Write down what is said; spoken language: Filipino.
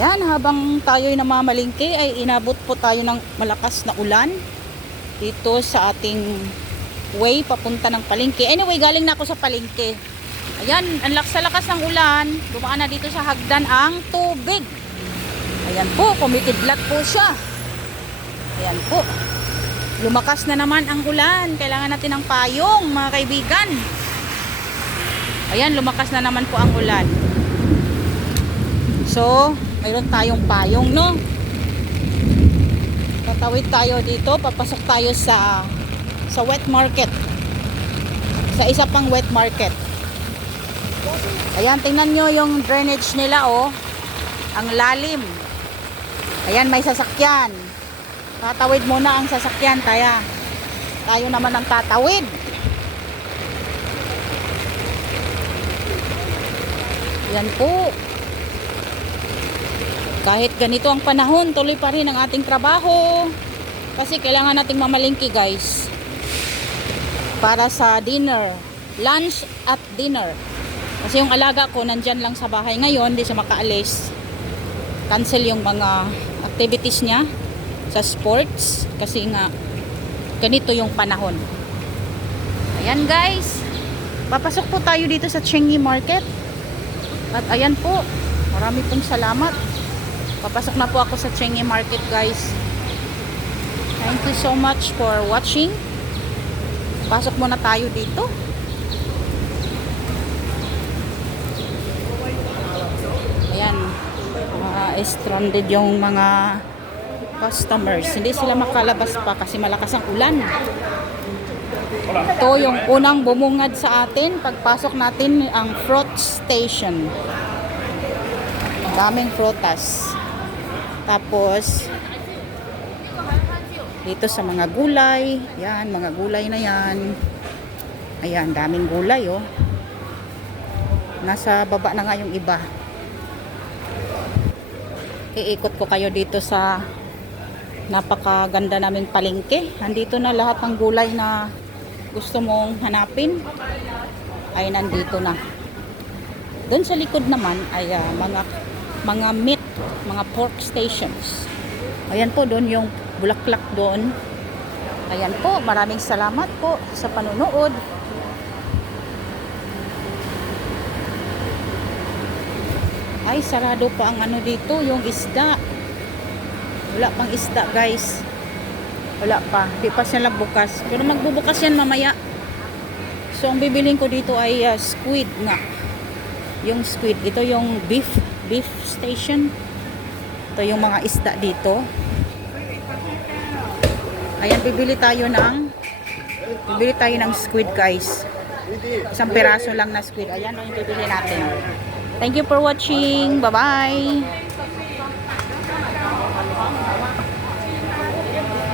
Yan, habang tayo'y namamalingke ay inabot po tayo ng malakas na ulan dito sa ating way papunta ng palengke. Anyway, galing na ako sa palengke. Ayan, ang lakas ng ulan. Dumaan na dito sa hagdan ang tubig. Ayan po, kumikidlat po siya. Ayan po. Lumakas na naman ang ulan. Kailangan natin ng payong, mga kaibigan. Ayan, lumakas na naman po ang ulan. So, mayroon tayong payong, no? Tatawid tayo dito, papasok tayo sa wet market. Sa isa pang wet market. Ayan, tingnan nyo yung drainage nila, oh. Ang lalim. Ayan, may sasakyan. Tatawid muna ang sasakyan, tayo naman ang tatawid. Yan po. Kahit ganito ang panahon, tuloy pa rin ang ating trabaho. Kasi kailangan nating mamalingki, guys. Para sa dinner. Lunch at dinner. Kasi yung alaga ko, nandyan lang sa bahay ngayon, di siya makaalis. Cancel yung mga activities niya sa sports. Kasi nga, ganito yung panahon. Ayan, guys. Papasok po tayo dito sa Chengi Market. At ayan po, marami pong salamat. Papasok na po ako sa Chengi Market, guys. Thank you so much for watching. Pasok muna tayo dito. Ayan. Stranded yung mga customers. Hindi sila makalabas pa kasi malakas ang ulan. Ito yung unang bumungad sa atin. Pagpasok natin ang fruit station. Daming frutas. Tapos dito sa mga gulay. Yan, mga gulay na yan. Ayan, daming gulay, oh. Nasa baba na nga yung iba. Iikot ko kayo dito sa napakaganda naming palengke. Nandito na lahat ng gulay na gusto mong hanapin ay nandito na. Doon sa likod naman ay mga meat, mga pork stations. Ayan po, doon yung bulaklak doon. Ayan po, maraming salamat po sa panunood. Ay, sarado pa ang ano dito, yung isda. Wala pang isda, guys. Wala pa, di pa sila bukas. Pero magbubukas yan mamaya. So, ang bibiling ko dito ay squid nga. Yung squid, ito yung beef station. Ito yung mga isda dito. Ayan, bibili tayo ng squid, guys. Isang piraso lang na squid. Ayan, yung bibili natin. Thank you for watching. Bye-bye.